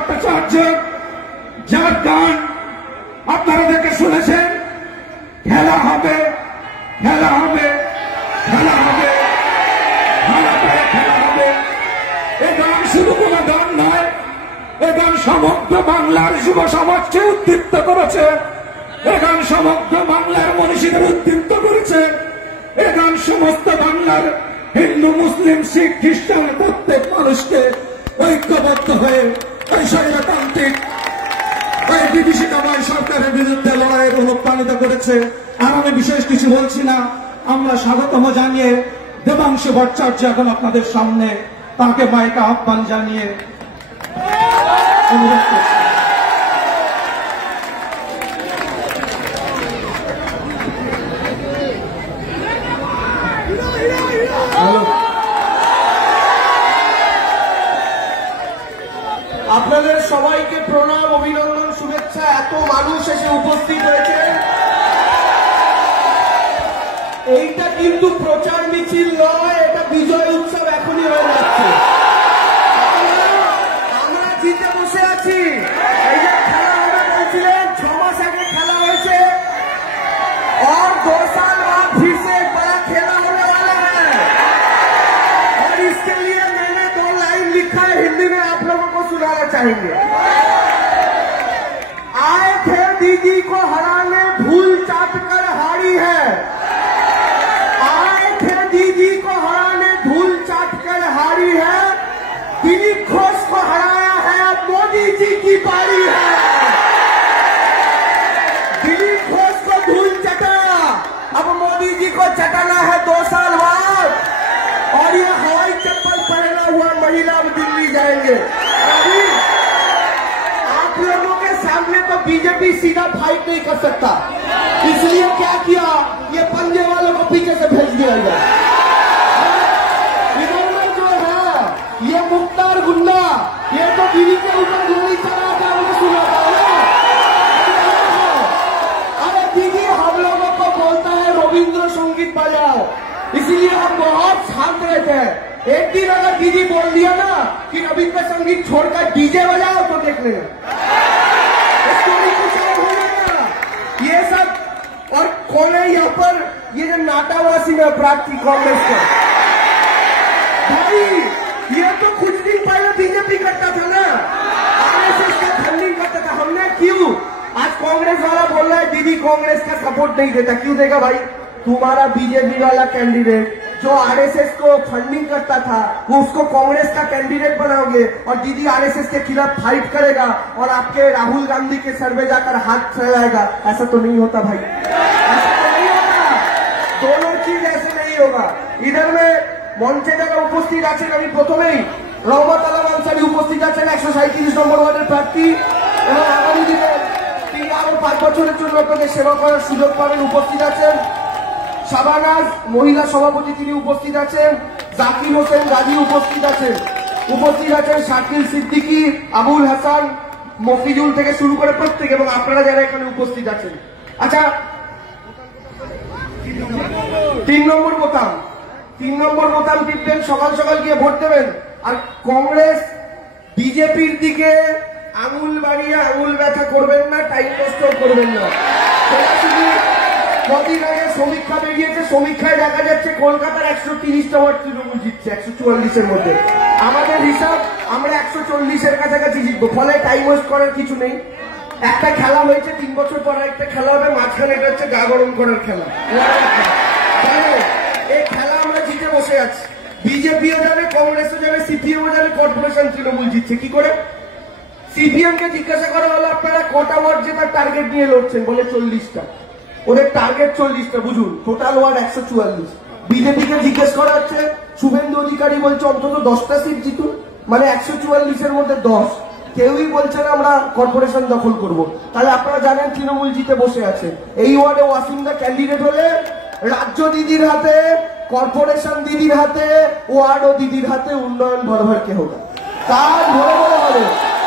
ভট্টাচার্য, যার গান আপনারা দেখে শুনেছেন, খেলা হবে, খেলা হবে, খেলা হবে, খেলা হবে। এ গান শুধু কোন গান নয়, এ গান সমগ্র বাংলার যুব সমাজকে উদ্দীপ্ত করেছে, এ গান সমগ্র বাংলার মনীষীদের উদ্দীপ্ত করেছে, এ গান সমস্ত বাংলার হিন্দু, মুসলিম, শিখ, খ্রিস্টান প্রত্যেক মানুষকে ঐক্যবদ্ধ হয়ে এই স্বৈরতান্ত্রিক এই বিভীষিকাময় সরকারের বিরুদ্ধে লড়াইয়ের অনুপ্রাণিত করেছে। আর আমি বিশেষ কিছু বলছি না, আমরা স্বাগতম জানিয়ে দেবাংশু ভট্টাচার্য এখন আপনাদের সামনে, তাকে মাইকে আহ্বান জানিয়ে অনুরোধ করছি। আপনাদের সবাইকে প্রণাম, অভিনন্দন, শুভেচ্ছা। এত মানুষ এসে উপস্থিত হয়েছে, এইটা কিন্তু প্রচার মিছিল নয়, এটা বিজয় উৎসব এখনই হয়ে যাচ্ছে। আমরা জিতে বসে আছি। এই যে খেলা হবে বলছিলেন, 6 মাস আগে খেলা হয়েছে, और 2 साल बाद फिर से एक बड़ा खेला होने वाला है, और इसके लिए मैंने 2 लाइन लिखा है, हिंदी में आप लोगों को सुनाना चाहेंगे। आए थे दीदी को हराने, भूल चाट कर हारी है। आए थे दीदी को हराने, भूल चाट कर हारी है। दिलीप घोष को हराया है, अब मोदी जी की बारी है। दिलीप घोष को धूल चटा, अब मोदी जी को चटाना है 2 साल बाद। और ये हवाई चप्पल पहना हुआ महिला अब दिल्ली जाएंगे। अभी आप लोगों के सामने तो बीजेपी सीधा फाइट नहीं कर सकता, इसलिए क्या किया, ये पंजे वालों को पीछे से भेज दिया गया। इधर में जो है ये मुख्तार गुंडा, ये तो दिल्ली के ऊपर गोली चलाता हमने सुना था ना। अरे दीदी हम लोगों को बोलता है रविंद्र संगीत बजाओ, इसलिए हम बहुत शांत रहते हैं। एक दिन अगर दीदी बोल दिया ना कि रविंद्र संगीत छोड़कर डीजे बजाओ तो देख लेना, स्टोरी कुछ और हो जाएगा। ये सब और कौन है यहाँ पर, ये जो नाटावासी में अपराध की कांग्रेस का भाई, ये तो कुछ दिन पहले बीजेपी करता था ना, आरएसएस का फंडिंग करता था। हमने क्यों, आज कांग्रेस वाला बोल रहा है दीदी कांग्रेस का सपोर्ट नहीं देता, क्यों देगा भाई? तुम्हारा बीजेपी वाला कैंडिडेट जो आरएसएस को फंडिंग करता था, वो उसको कांग्रेस का कैंडिडेट बनाओगे और दीदी आरएसएस के खिलाफ फाइट करेगा और आपके राहुल गांधी के सर में जाकर हाथ फैलाएगा। ऐसा तो नहीं होता भाई, ऐसा तो नहीं होता, दोनों चीज ऐसे नहीं होगा। इधर में मंचे যারা উপস্থিত আছেন, আমি প্রথমেই রহমত আলম আনসারী উপস্থিত আছেন, 137 নম্বর ওয়ার্ডের প্রার্থী, এবং আগামী দিনে তিনি আরো 5 বছরের জন্য আপনাদের সেবা করার সুযোগ পাবেন। উপস্থিত আছেন শাবানাজ মহিলা সভাপতি, তিনি উপস্থিত আছেন। জাকির হোসেন গাজী উপস্থিত আছেন। উপস্থিত আছেন শাকিল সিদ্দিকী, আবুল হাসান, মফিজুল থেকে শুরু করে প্রত্যেক, এবং আপনারা যারা এখানে উপস্থিত আছেন। আচ্ছা, 3 নম্বর বোতাম, 3 নম্বর বোতাম টিপবেন, সকাল সকাল গিয়ে ভোট দেবেন। আর কংগ্রেস বিজেপির দিকে আঙুল বাড়িয়ে আঙুল ব্যথা করবেন না, টাইম নষ্ট করবেন না। কদিন আগে সমীক্ষা বেরিয়েছে, সমীক্ষায় দেখা যাচ্ছে কলকাতার 130টা ওয়ার্ড তৃণমূল জিতছে 144-এর মধ্যে। আমাদের হিসাব আমরা 140-এর কাছাকাছি জিতবো, ফলে টাইম ওয়েস্ট করার কিছু নেই। একটা খেলা হয়েছে, 3 বছর পর একটা খেলা হবে, মাঝখানে এটা হচ্ছে গা গরম করার খেলা। এই খেলা আমরা জিতে বসে আছি। বিজেপিও যাবে, কংগ্রেসও যাবে, সিপিএমও যাবে, কর্পোরেশন তৃণমূল জিতছে কি করে? সিপিএম কে জিজ্ঞাসা করা হলো আপনারা কটা ওয়ার্ড জেতার টার্গেট নিয়ে লড়ছেন, বলে 40টা। ওদের টার্গেট 40টা, বুঝুন টোটাল ওয়ার্ড 144। বিজেপি কে জিজ্ঞেস করা হচ্ছে, শুভেন্দু অধিকারী বলছে অন্তত 10টা সিট জিতুন, মানে 144-এর মধ্যে 10। কেউই বলছে না আমরা কর্পোরেশন দখল করব। তাহলে আপনারা জানেন তৃণমূল জিতে বসে আছে। এই ওয়ার্ডে ওয়াসিমদা ক্যান্ডিডেট হলে রাজ্য দিদির হাতে, কর্পোরেশন দিদির হাতে, ওয়ার্ড ও দিদির হাতে, উন্নয়ন ভর ভর কে হোক, কাজ ভরে ভরে হবে,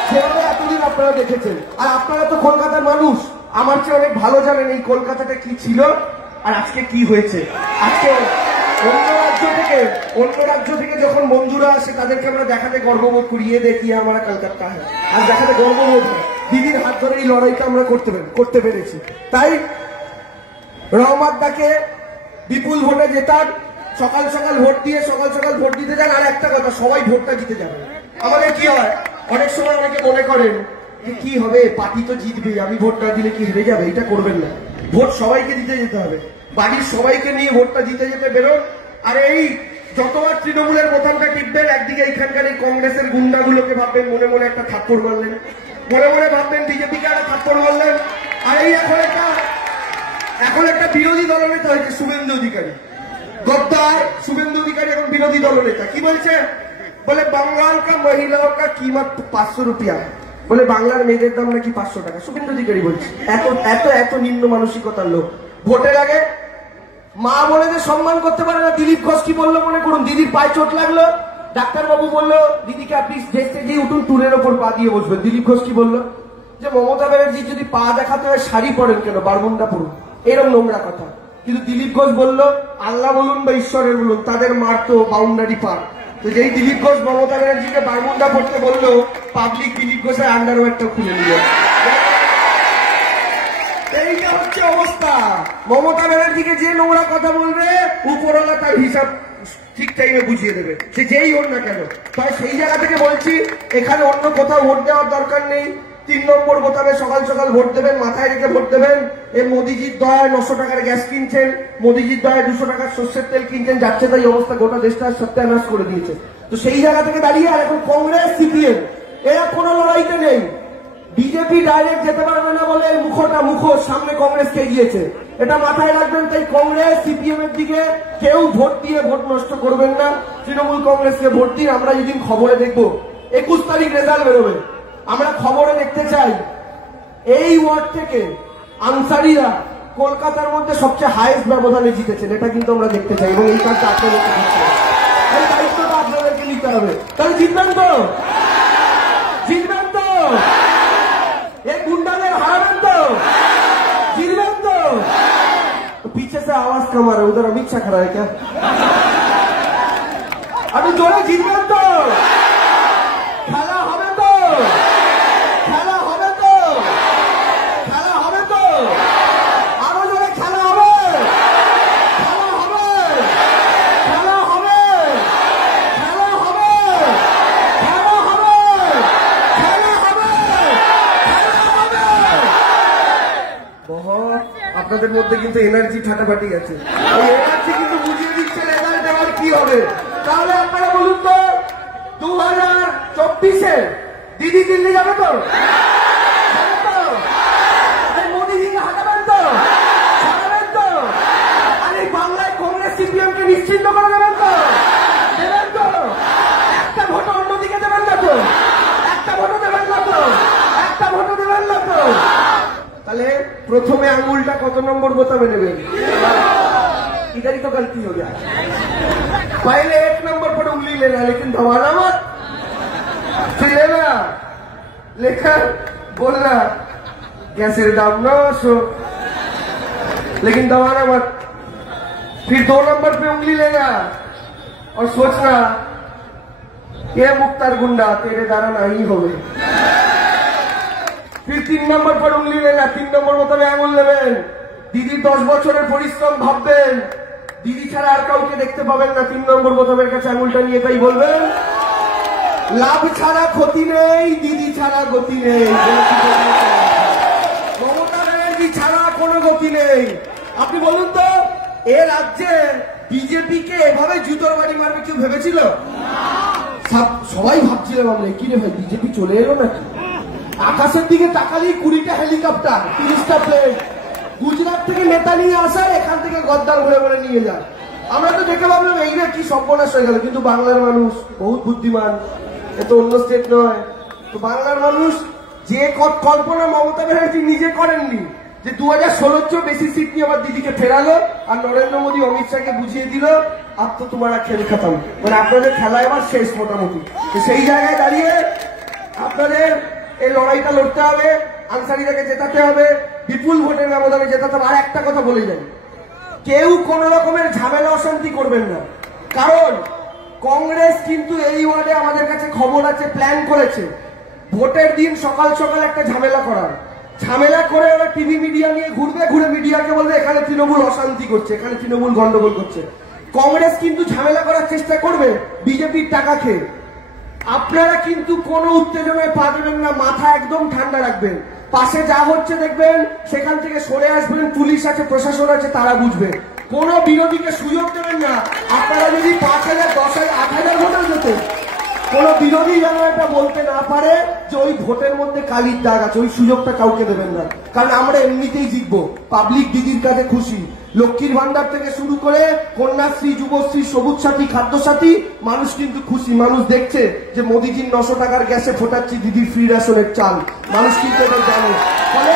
যেভাবে এতদিন আপনারা দেখেছেন। আর আপনারা তো কলকাতার মানুষ, আমার চেয়ে অনেক ভালো জানেন এই কলকাতাটা কি ছিল আর আজকে কি হয়েছে। আজকে অন্য রাজ্য থেকে যখন বন্ধুরা আসে তাদেরকে আমরা দেখাতে গর্ববোধ করি, এ দেখিয়ে আমরা কলকাতা হয়, আর দেখাতে গর্ববোধ হয় দিদির হাত ধরে এই লড়াইটা আমরা করতে পেরেছি। তাই রহমত দাকে বিপুল ভোটে জেতার, সকাল সকাল ভোট দিতে যান। আর একটা কথা, সবাই ভোটটা জিতে যাবে। আমাদের কি হয়, অনেক সময় অনেকে মনে করেন যে কি হবে, পার্টি তো জিতবে, আমি ভোট না দিলে কি হেরে যাবে। এটা করবেন না, ভোট সবাইকে দিতে যেতে হবে, বাড়ির সবাইকে নিয়ে ভোটটা জিতে যেতে বেরোন। আর এই যতবার তৃণমূলের বোতামটা টিপবেন, একদিকে এখানকার এই কংগ্রেসের গুন্ডাগুলোকে ভাববেন মনে মনে একটা থাপ্পড় মারলেন, মনে মনে ভাববেন বিজেপিকে একটা থাপ্পড় মারলেন। আর এই এখন একটা বিরোধী দলনেতা হয়েছে শুভেন্দু অধিকারী, গদ্দার শুভেন্দু অধিকারী এখন বিরোধী দলনেতা। কি বলছে, বলে বাঙ্গাল কা মহিলাও কা কিমত 500 রুপিয়া, বলে বাংলার মেয়েদের দাম নাকি 500 টাকা। শুভেন্দু অধিকারী বলছে, এত এত এত নিম্ন মানসিকতার লোক। ভোটের আগে মা বোনেদের সম্মান করতে পারে না। দিলীপ ঘোষ কি বললো মনে করুন, দিদির পায়ে চোট লাগলো, ডাক্তারবাবু বললো দিদিকে আপনি স্টেজে উঠুন, টুলের ওপর পা দিয়ে বসবেন। দিলীপ ঘোষ কি বললো, যে মমতা ব্যানার্জি যদি পা দেখাতে হয় শাড়ি পরেন কেন, বারমুন্ডা পরুন। এরকম নোংরা কথা। কিন্তু দিলীপ ঘোষ বললো, আল্লাহ বলুন বা ঈশ্বরের বলুন, তাদের মার তো বাউন্ডারি পার। তো যেই দিলীপ ঘোষ মমতা ব্যানার্জিকে বারমুন্ডা পড়তে বললো, পাবলিক দিলীপ ঘোষের আন্ডারওয়্যারটা খুলে নিল। এইটা হচ্ছে অবস্থা। মমতা ব্যানার্জিকে যে নোংরা কথা বলবে, উপরওয়ালা তার হিসাব ঠিক টাইমে বুঝিয়ে দেবে, সে যেই হোক না কেন। তাই সেই জায়গা থেকে বলছি, এখানে অন্য কোথাও ভোট দেওয়ার দরকার নেই। 3 নম্বর বোতামে সকাল সকাল ভোট দেবেন, মাথায় রেখে ভোট দেবেন। এই মোদিজির দয়ায় 900 টাকার গ্যাস কিনছেন, মোদিজির দয়ায় 200 টাকার সর্ষের তেল কিনছেন, যাচ্ছে তাই অবস্থা, গোটা দেশটা সত্যানাশ করে দিয়েছে। তো সেই জায়গা থেকে দাঁড়িয়ে আর এখন কংগ্রেস সিপিএম এরা কোনো লড়াইতে নেই। বিজেপি ডাইরেক্ট যেতে পারবে না বলে মুখোশ সামনে কংগ্রেসকে এগিয়েছে, এটা মাথায় রাখবেন। তাই কংগ্রেস সিপিএম এর দিকে কেউ ভোট দিয়ে ভোট নষ্ট করবেন না, তৃণমূল কংগ্রেসকে ভোট দিন। আমরা যেদিন খবরে দেখবো 21 তারিখ রেজাল্ট বেরোবে, আমরা খবরে দেখতে চাই এই ওয়ার্ড থেকে আনসারিরা কলকাতার মধ্যে সবচেয়ে হাইয়েস্ট ব্যবধানে জিতেছেন, এটা কিন্তু আমরা দেখতে চাই। এবং এই কাজটা আপনাদেরকে দিচ্ছে, এই দায়িত্বটা আপনাদেরকে নিতে হবে। তাহলে জিতবেন তো, জিতবেন তো, এই গুন্ডাদের হারাবেন তো, জিতবেন তো। पीछे से आवाज कम आ रहा है, उधर अमित शाह खड़ा है क्या? अभी जोरे জিতবেন তো, খেলা হবে তো, খেলা হবে তো, খেলা হবে তো, আরো জোরে খেলা হবে, খেলা হবে, খেলা হবে, খেলা হবে, খেলা হবে, খেলা হবে, খেলা হবে। বহুত আপনাদের মধ্যে কিন্তু এনার্জি ফাটাফাটি আছে, এই এনার্জি কিন্তু বুঝিয়ে দিচ্ছে রেজাল্ট এবার কি হবে। তাহলে আপনারা বলুন তো, 2024-এ দিদি দিল্লি যাবে তো, মোদীজিকে হাঁটাবেন তো, ছাড়াবেন তো, আর এই বাংলায় কংগ্রেস সিপিএমকে নিশ্চিন্ত করে দেবেন তো, দেবেন তো, একটা ভোট অন্যদিকে দেবেন না তো, একটা ভোটও দেবেন না তো, একটা ভোটও দেবেন না তো। তাহলে প্রথমে আঙুলটা কত নম্বর বোতামে নেবেন? इधर ही तो गलती हो गया, पहले 1 नंबर पर उंगली लेना, लेकिन दबाना मत, फिर लेना, लेकर बोलना गैसेर दाम 900, लेकिन दबाना मत। फिर 2 नंबर पे उंगली लेना और सोचना ये मुख्तार गुंडा तेरे द्वारा नहीं होवे। फिर 3 नंबर पर उंगली लेना, 3 नंबर বোতামে আঙুল নেবেন। দিদির 10 বছরের পরিশ্রম ভাববেন, দিদি ছাড়া আর কাউকে দেখতে পাবেন না। 3 নম্বর বোতামের কাছে আঙুলটা নিয়ে তাই বলবেন, লাভ ছাড়া ক্ষতি নেই, দিদি ছাড়া গতি নেই, মমতা ব্যানার্জি ছাড়া কোনো গতি নেই। আপনি বলুন তো, এ রাজ্যে বিজেপিকে এভাবে জুতোর বাড়ি মারবে কেউ ভেবেছিল? সবাই ভাবছিলাম আমরা, কি রে ভাই বিজেপি চলে এলো নাকি? আকাশের দিকে তাকালেই 20টা হেলিকপ্টার, 30টা প্লেন, গুজরাট থেকে নেতা নিয়ে আসার, এখান থেকে গদ্দার ঘুরে ঘুরে নিয়ে যায়। আমরা তো দেখে ভাবলাম এই রে কি সর্বনাশ হয়ে গেল। কিন্তু বাংলার মানুষ বহুত বুদ্ধিমান, এ তো অন্য স্টেট নয়। তো বাংলার মানুষ যে কল্পনা মমতা ব্যানার্জি নিজে করেননি, যে 2016 চেয়েও বেশি সিট নিয়ে আবার দিদিকে ফেরালো, আর নরেন্দ্র মোদী অমিত শাহকে বুঝিয়ে দিল আপ তো তোমারা খেল খতম, মানে আপনাদের খেলা এবার শেষ মোটামুটি। তো সেই জায়গায় দাঁড়িয়ে আপনাদের এই লড়াইটা লড়তে হবে, আনসারিটাকে জেতাতে হবে, বিপুল ভোটের ব্যবধানে জেতাতে হবে। আর একটা কথা বলে যাই, কেউ কোন রকমের ঝামেলা অশান্তি করবেন না, কারণ কংগ্রেস কিন্তু এই ওয়ার্ডে আমাদের কাছে খবর আছে প্ল্যান করেছে ভোটের দিন সকাল সকাল একটা ঝামেলা করার। ঝামেলা করে ওরা টিভি মিডিয়া নিয়ে ঘুরবে, ঘুরে মিডিয়াকে বলবে এখানে তৃণমূল অশান্তি করছে, এখানে তৃণমূল গন্ডগোল করছে। কংগ্রেস কিন্তু ঝামেলা করার চেষ্টা করবে বিজেপির টাকা খেয়ে। আপনারা কিন্তু কোনো উত্তেজনায় পা দেবেন না, মাথা একদম ঠান্ডা রাখবেন। পাশে যা হচ্ছে দেখবেন সেখান থেকে সরে আসবেন, পুলিশ আছে প্রশাসন আছে তারা বুঝবে। কোন বিরোধীকে সুযোগ দেবেন না। আপনারা যদি 5,000 10,000 8,000 ভোটার যেত, কোন বিরোধী যেন এটা বলতে না পারে যে ওই ভোটের মধ্যে কালির দাগ আছে, ওই সুযোগটা কাউকে দেবেন না। কারণ আমরা এমনিতেই জিতবো, পাবলিক দিদির কাছে খুশি। লক্ষ্মীর ভান্ডার থেকে শুরু করে কন্যাশ্রী, যুবশ্রী, সবুজ সাথী, খাদ্য সাথী, মানুষ কিন্তু খুশি। মানুষ দেখছে যে মোদিজির 900 টাকার গ্যাসে ফোটাচ্ছি দিদির ফ্রি রেশনের চাল, মানুষ কিন্তু এটা জানে। ফলে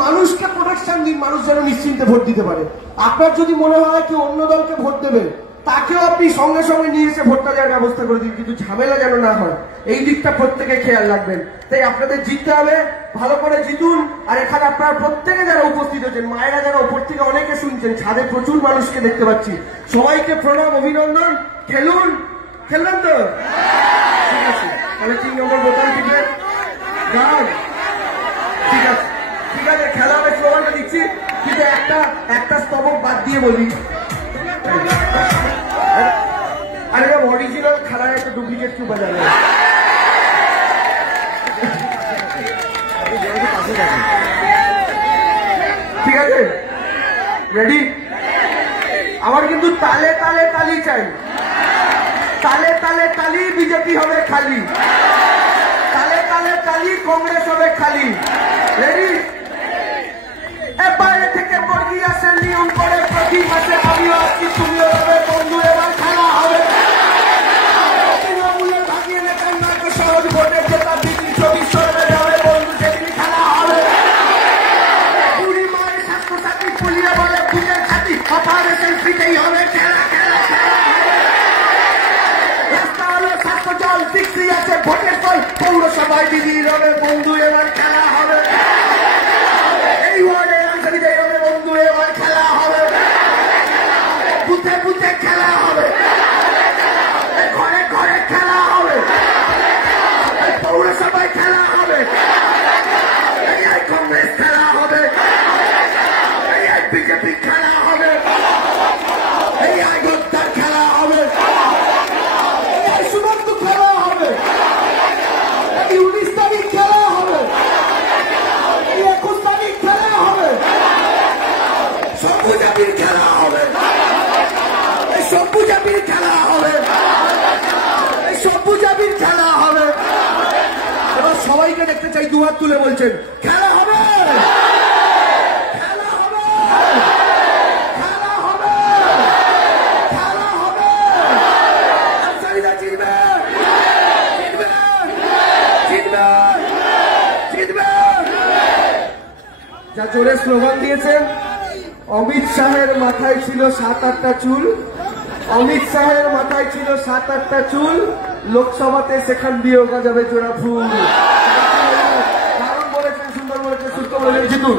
মানুষকে প্রোটেকশন দিন, মানুষ যেন নিশ্চিন্তে ভোট দিতে পারে। আপনার যদি মনে হয় কি অন্য দলকে ভোট দেবেন, তাকেও আপনি সঙ্গে সঙ্গে নিয়ে এসে ভোটটা দেওয়ার ব্যবস্থা করে দিন, কিন্তু ঝামেলা যেন না হয় এই দিকটা প্রত্যেকে খেয়াল রাখবেন। তাই আপনাদের জিততে হবে, ভালো করে জিতুন। আর এখানে আপনারা প্রত্যেকে যারা উপস্থিত হচ্ছেন, মায়েরা যারা উপর থেকে অনেকে শুনছেন, ছাদে প্রচুর মানুষকে দেখতে পাচ্ছি, সবাইকে প্রণাম, অভিনন্দন। খেলবেন তো? ঠিক আছে, তাহলে 3 নম্বর বোতাম টিপবেন। ঠিক আছে, ঠিক আছে, খেলা হবে, স্লোগানটা দিচ্ছি, কিন্তু একটা স্তবক বাদ দিয়ে বলি, আরে অরিজিনাল খেলার একটা ডুপ্লিকেট কিউ বাজাবে। ঠিক আছে, রেডি? আমার কিন্তু তালে তালে তালি চাই, তালে তালে তালি বিজেপি হবে খালি, তালে তালে তালি কংগ্রেস হবে খালি। রেডি? বাইরে থেকে বর্গি আসে, নিয়ম করে প্রতি মাসে আমিও আসছি, তুমিও হবে বন্ধু, এবার খেলা হবে। তৃণমূলের ভাগিয়ে নেতার নাকে সহজ ভোটে জেতা বিক্রি ছবি সরবে যাবে বন্ধু, যেদিন খেলা হবে। বুড়ি মায়ের ছাত্র ছাত্রী পুলিয়ে বলে বুঝের ছাত্রী, অপারেশন ফিটেই হবে খেলা খেলা। রাস্তা হলো স্বাস্থ্য জল, ডিক্সি আছে ভোটের ফল, পৌরসভায় দিদি হবে বন্ধু, এবার খেলা হবে। এই ওয়ার্ডে হবে বন্ধু, এবার খেলা হবে। বুথে বুথে খেলা হবে, ঘরে ঘরে খেলা হবে, পৌরসভায় খেলা হবে, কংগ্রেস খেলা হবে, বিজেপি খেলা হবে, এই আয়োগদার খেলা হবে, সুমন্ত খেলা হবে, 19 তারিখ খেলা হবে, 21 তারিখ খেলা হবে, সবুজাবির খেলা হবে, সবুজাবির খেলা হবে, সবুজাবির খেলা হবে। এবার সবাইকে দেখতে চাই দুহাত তুলে বলছেন খেলা হবে, খেলা হবে, খেলা হবে, খেলা হবে। আনসারিরা জিতবে, জিতবে, জিতবে, জিতবে। যা জোরে স্লোগান দিয়েছেন। অমিত শাহের মাথায় ছিল 7-8টা চুল, অমিত শাহের মাথায় ছিল 7-8টা চুল, লোকসভাতে সেখান দিয়েও যাবে জোড়া ফুল। দারুণ বলেছেন, সুন্দর বলেছেন, সুস্থ বলেছেন, জিতুন।